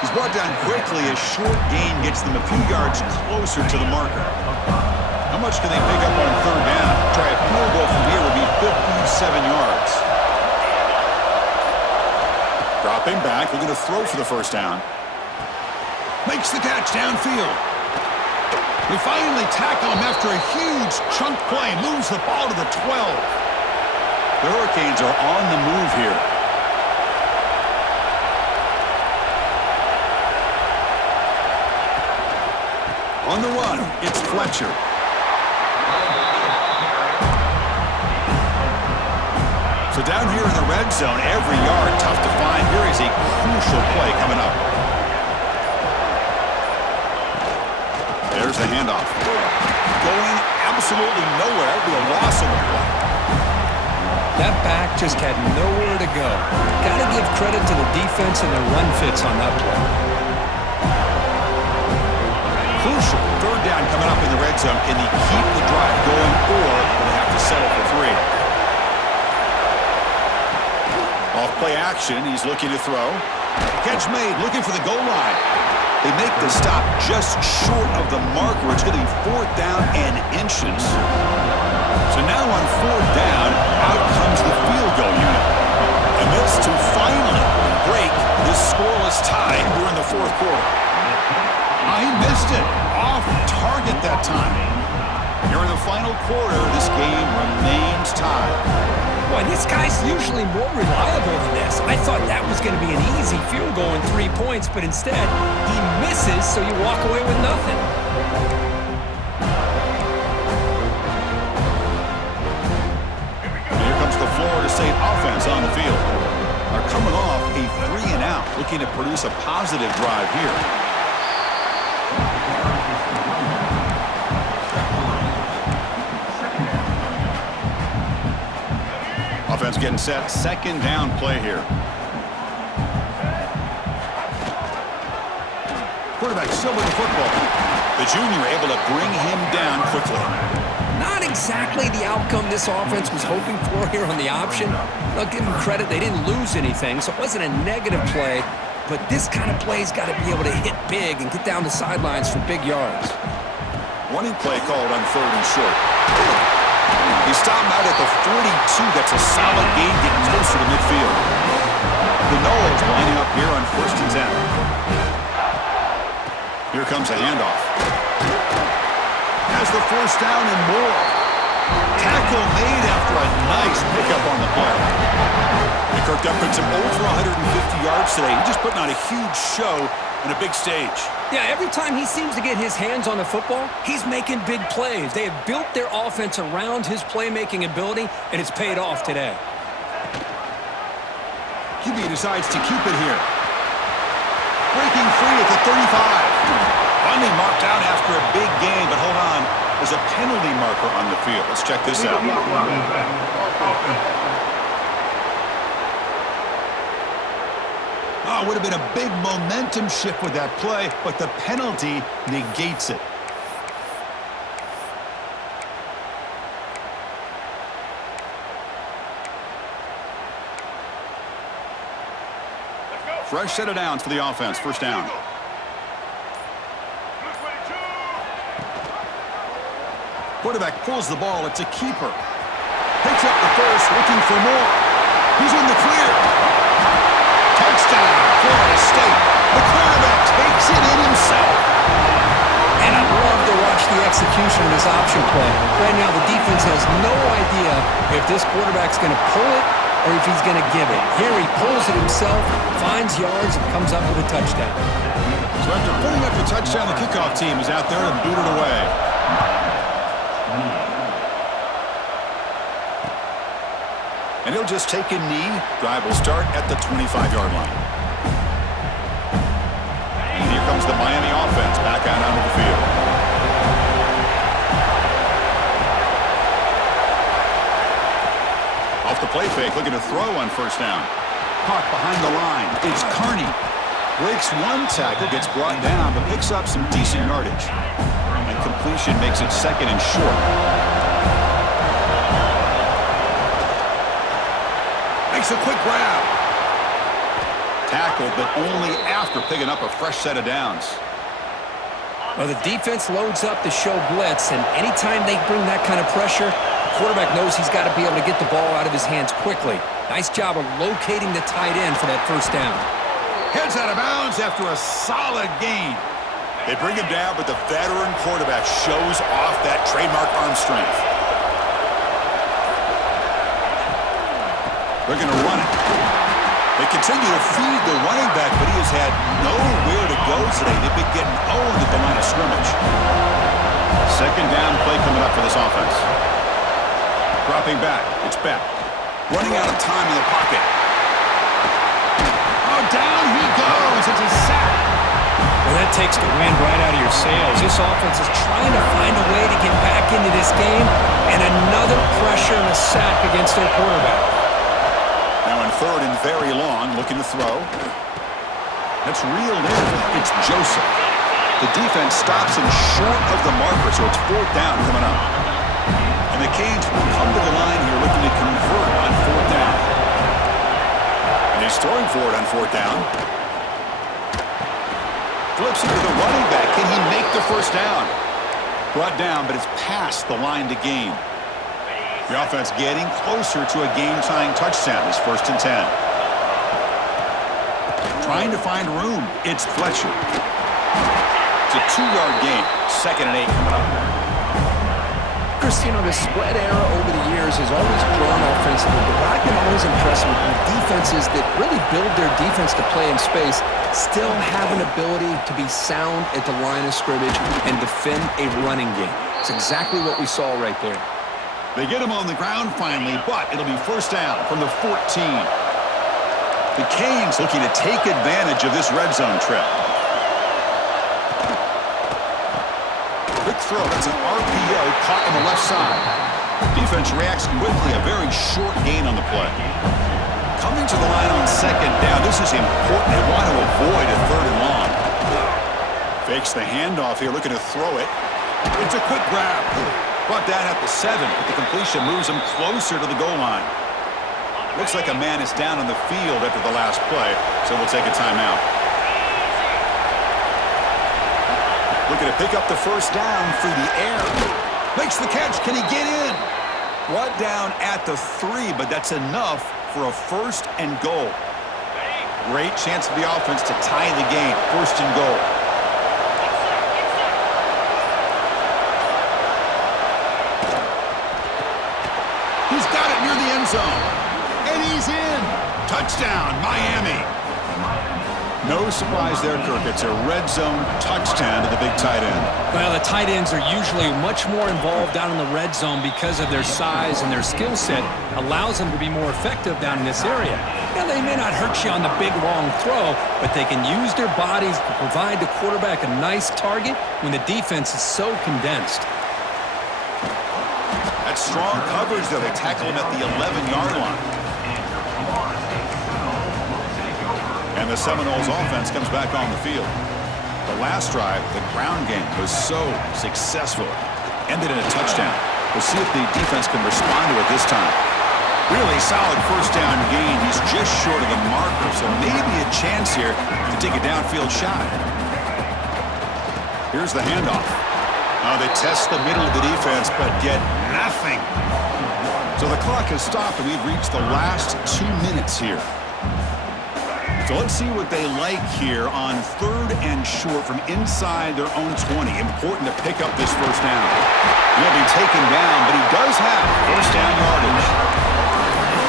He's brought down quickly. A short gain gets them a few yards closer to the marker. How much can they pick up on 3rd down? Try a field goal from here would be 57 yards. Dropping back. Looking to throw for the 1st down. Makes the catch downfield. They finally tackle him after a huge chunk play. Moves the ball to the 12. The Hurricanes are on the move here. On the run, it's Fletcher. So down here in the red zone, every yard tough to find. Here is a crucial play coming up. There's the handoff. Going absolutely nowhere. It'll be a loss on the play. That back just had nowhere to go. Got to give credit to the defense and their run fits on that play. Crucial. Third down coming up in the red zone. Can he keep the drive going, or will they have to settle for 3? Off play action. He's looking to throw. Catch made. Looking for the goal line. They make the stop just short of the marker. It's going to be 4th down and inches. So now on 4th down, out comes the field goal unit. And this to finally break this scoreless tie during the 4th quarter. He missed it. Off target that time. During the final quarter, this game remains tied. Boy, this guy's usually more reliable than this. I thought that was going to be an easy field goal in 3 points, but instead, he misses, so you walk away with nothing. Here comes the Florida State offense on the field. They're coming off a 3-and-out, looking to produce a positive drive here. Offense getting set. 2nd down play here. Quarterback still with the football. The junior able to bring him down quickly. Not exactly the outcome this offense was hoping for here on the option. I'll give them credit. They didn't lose anything, so it wasn't a negative play. But this kind of play's got to be able to hit big and get down the sidelines for big yards. Running play called on 3rd and short. He stopped out at the 42. That's a solid gain, getting closer to midfield. The Noles lining up here on 1st and 10. Here comes a handoff. Has the 1st down and more. Tackle made after a nice pickup on the play. And Kirk Gudbranson over 150 yards today. He's just putting on a huge show on a big stage. Yeah, every time he seems to get his hands on the football, he's making big plays. They have built their offense around his playmaking ability, and it's paid off today. QB decides to keep it here. Breaking free at the 35. Finally marked out after a big gain, but hold on. There's a penalty marker on the field. Let's check this out. Oh, would have been a big momentum shift with that play, but the penalty negates it. Fresh set of downs for the offense. 1st down. Quarterback pulls the ball. It's a keeper. Picks up the first, looking for more. He's in the clear. Touchdown, Florida State. The quarterback takes it in himself. And I love to watch the execution of this option play. Right now, the defense has no idea if this quarterback's going to pull it or if he's going to give it. Here he pulls it himself, finds yards, and comes up with a touchdown. So after putting up the touchdown, the kickoff team is out there and boot it away. And he'll just take a knee. Drive will start at the 25-yard line. And here comes the Miami offense back out onto the field. Off the play fake, looking to throw on 1st down. Caught behind the line. It's Kearney. Breaks one tackle, gets brought down, but picks up some decent yardage. And completion makes it 2nd and short. Makes a quick grab. Tackled, but only after picking up a fresh set of downs. Well, the defense loads up to show blitz, and anytime they bring that kind of pressure, the quarterback knows he's got to be able to get the ball out of his hands quickly. Nice job of locating the tight end for that 1st down. Heads out of bounds after a solid gain. They bring him down, but the veteran quarterback shows off that trademark arm strength. They're going to run it. They continue to feed the running back, but he has had nowhere to go today. They've been getting owned at the line of scrimmage. Second down play coming up for this offense. Dropping back. It's Beck. Running out of time in the pocket. Oh, down he goes. It's a sack. Well, that takes the wind right out of your sails. This offense is trying to find a way to get back into this game, and another pressure and a sack against their quarterback. Now on third and very long, looking to throw. That's reeled in. It's Joseph. The defense stops him short of the marker, so it's fourth down coming up. And the Canes will come to the line here looking to convert on fourth down. And he's throwing for it on fourth down. Flips it to the running back. Can he make the first down? Brought down, but it's past the line to gain. The offense getting closer to a game-tying touchdown. It's 1st and 10. Trying to find room. It's Fletcher. It's a 2-yard gain. 2nd and 8 coming up. Christine, the spread era over the years has always grown offensively, but what I've been always impressed with defenses that really build their defense to play in space still have an ability to be sound at the line of scrimmage and defend a running game. It's exactly what we saw right there. They get him on the ground finally, but it'll be first down from the 14. The Canes looking to take advantage of this red zone trip. Quick throw. That's an RPO caught on the left side. Defense reacts quickly. A very short gain on the play. Coming to the line on second down. This is important. They want to avoid a third and long. Fakes the handoff here, looking to throw it. It's a quick grab. Brought down at the 7, but the completion moves him closer to the goal line. Looks like a man is down on the field after the last play, so we'll take a timeout. Looking to pick up the first down through the air. Makes the catch. Can he get in? Brought down at the 3, but that's enough for a 1st and goal. Great chance for the offense to tie the game. 1st and goal. He's got it near the end zone. And he's in. Touchdown, Miami. No surprise there, Kirk. It's a red zone touchdown to the big tight end. Well, the tight ends are usually much more involved down in the red zone because of their size and their skill set allows them to be more effective down in this area. Now, they may not hurt you on the big, long throw, but they can use their bodies to provide the quarterback a nice target when the defense is so condensed. That's strong coverage, though. They tackle him at the 11-yard line. And the Seminoles offense comes back on the field. The last drive, the ground game, was so successful. Ended in a touchdown. We'll see if the defense can respond to it this time. Really solid first down gain. He's just short of the marker, so maybe a chance here to take a downfield shot. Here's the handoff. They test the middle of the defense, but get nothing. So the clock has stopped, and we've reached the last 2 minutes here. So let's see what they like here on 3rd and short from inside their own 20. Important to pick up this first down. He'll be taken down, but he does have first down yardage.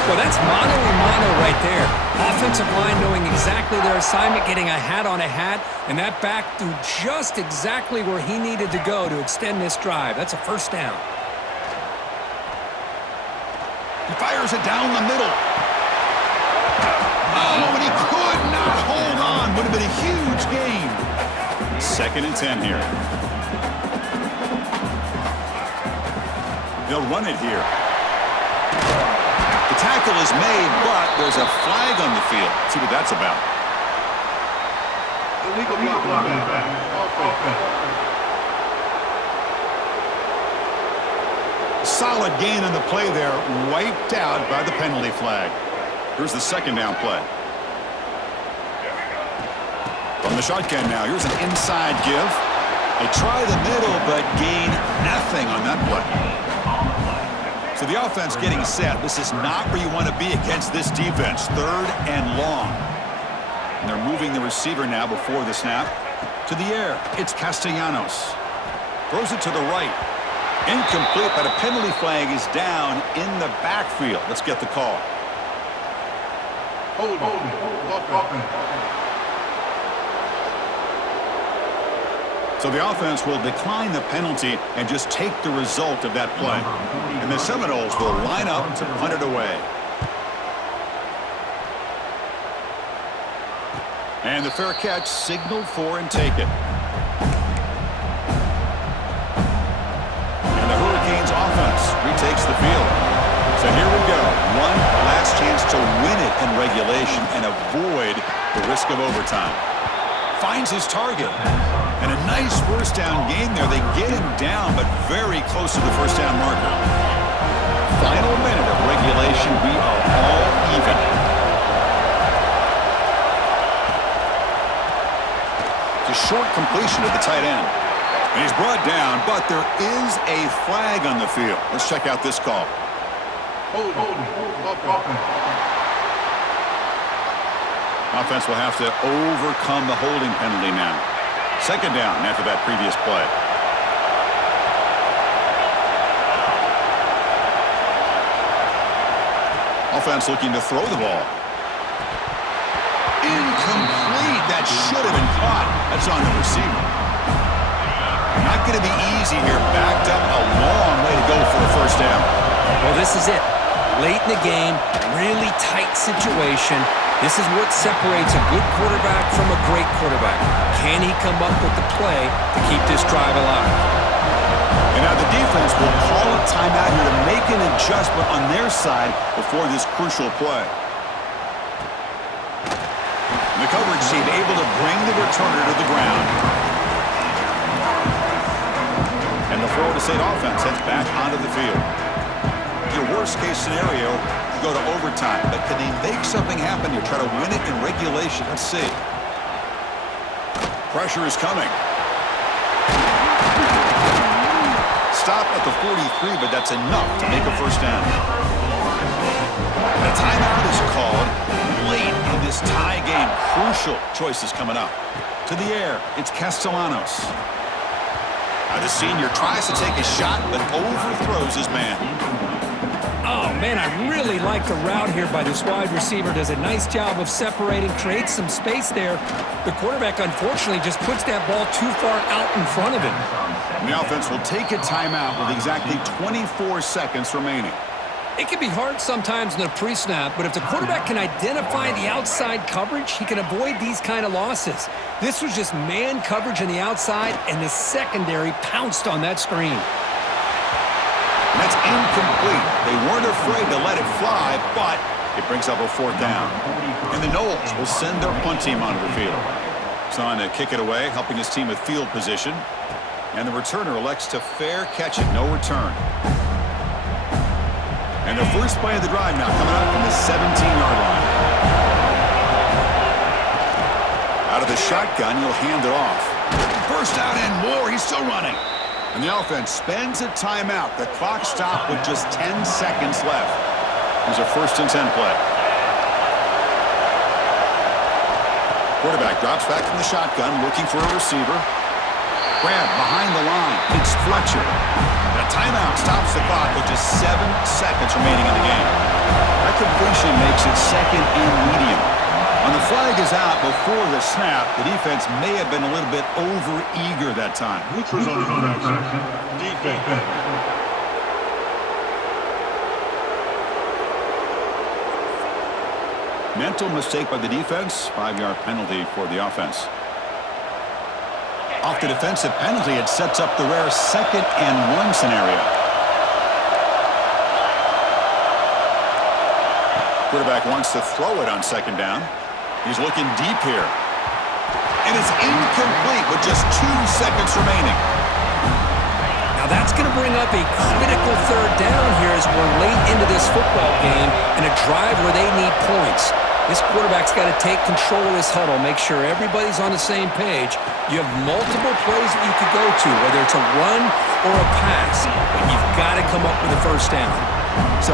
Well, that's mano a mano right there. Offensive line knowing exactly their assignment, getting a hat on a hat, and that back to just exactly where he needed to go to extend this drive. That's a first down. He fires it down the middle. Oh, and he could not hold on. Would have been a huge gain. 2nd and 10 here. They'll run it here. The tackle is made, but there's a flag on the field. Let's see what that's about. Illegal block. Solid gain on the play there, wiped out by the penalty flag. Here's the 2nd down play. From the shotgun now, here's an inside give. They try the middle, but gain nothing on that play. So the offense getting set. This is not where you want to be against this defense. 3rd and long. And they're moving the receiver now before the snap. To the air, it's Castellanos. Throws it to the right. Incomplete, but a penalty flag is down in the backfield. Let's get the call. Hold it. So the offense will decline the penalty and just take the result of that play. And the Seminoles will line up to punt it away. And the fair catch signaled for and taken. And the Hurricanes offense retakes the field. So here we go. One last chance to win it in regulation and avoid the risk of overtime. Finds his target. And a nice first down game there. They get him down, but very close to the first down marker. Final minute of regulation. We are all even. Short completion to the tight end. And he's brought down, but there is a flag on the field. Let's check out this call. Hold. Offense will have to overcome the holding penalty now. Second down after that previous play. Offense looking to throw the ball. Incomplete. That should have been caught. That's on the receiver. Not going to be easy here. Backed up a long way to go for a first down. Well, this is it. Late in the game, really tight situation. This is what separates a good quarterback from a great quarterback. Can he come up with the play to keep this drive alive? And now the defense will call a timeout here to make an adjustment on their side before this crucial play. The coverage team able to bring the returner to the ground. And the Florida State offense heads back onto the field. Your worst-case scenario, you go to overtime. But can they make something happen here? Try to win it in regulation. Let's see. Pressure is coming. Stop at the 43, but that's enough to make a first down. The timeout is called late in this tie game. Crucial choices coming up. To the air, it's Castellanos. Now the senior tries to take a shot, but overthrows his man. Oh, man, I really like the route here by this wide receiver. Does a nice job of separating, creates some space there. The quarterback, unfortunately, just puts that ball too far out in front of him. And the offense will take a timeout with exactly 24 seconds remaining. It can be hard sometimes in the pre-snap, but if the quarterback can identify the outside coverage, he can avoid these kind of losses. This was just man coverage on the outside, and the secondary pounced on that screen. And that's incomplete. They weren't afraid to let it fly, but it brings up a fourth down. And the Noles will send their punt team onto the field. Son to kick it away, helping his team with field position. And the returner elects to fair catch it, no return. And the first play of the drive now coming out from the 17-yard line. Out of the shotgun, he'll hand it off. First down and more. He's still running. And the offense spends a timeout. The clock stopped with just 10 seconds left. Here's a 1st and 10 play. Quarterback drops back from the shotgun, looking for a receiver. Grab behind the line. It's Fletcher. And a timeout stops the clock with just 7 seconds remaining in the game. That completion makes it second and medium. When the flag is out before the snap, the defense may have been a little bit over-eager that time. Which was on infraction? Defense. Mental mistake by the defense. 5-yard penalty for the offense. Off the defensive penalty, it sets up the rare 2nd and 1 scenario. Quarterback wants to throw it on 2nd down. He's looking deep here. And it's incomplete with just 2 seconds remaining. Now that's going to bring up a critical 3rd down here as we're late into this football game and a drive where they need points. This quarterback's got to take control of this huddle, make sure everybody's on the same page. You have multiple plays that you could go to, whether it's a run or a pass, but you've got to come up with a first down. So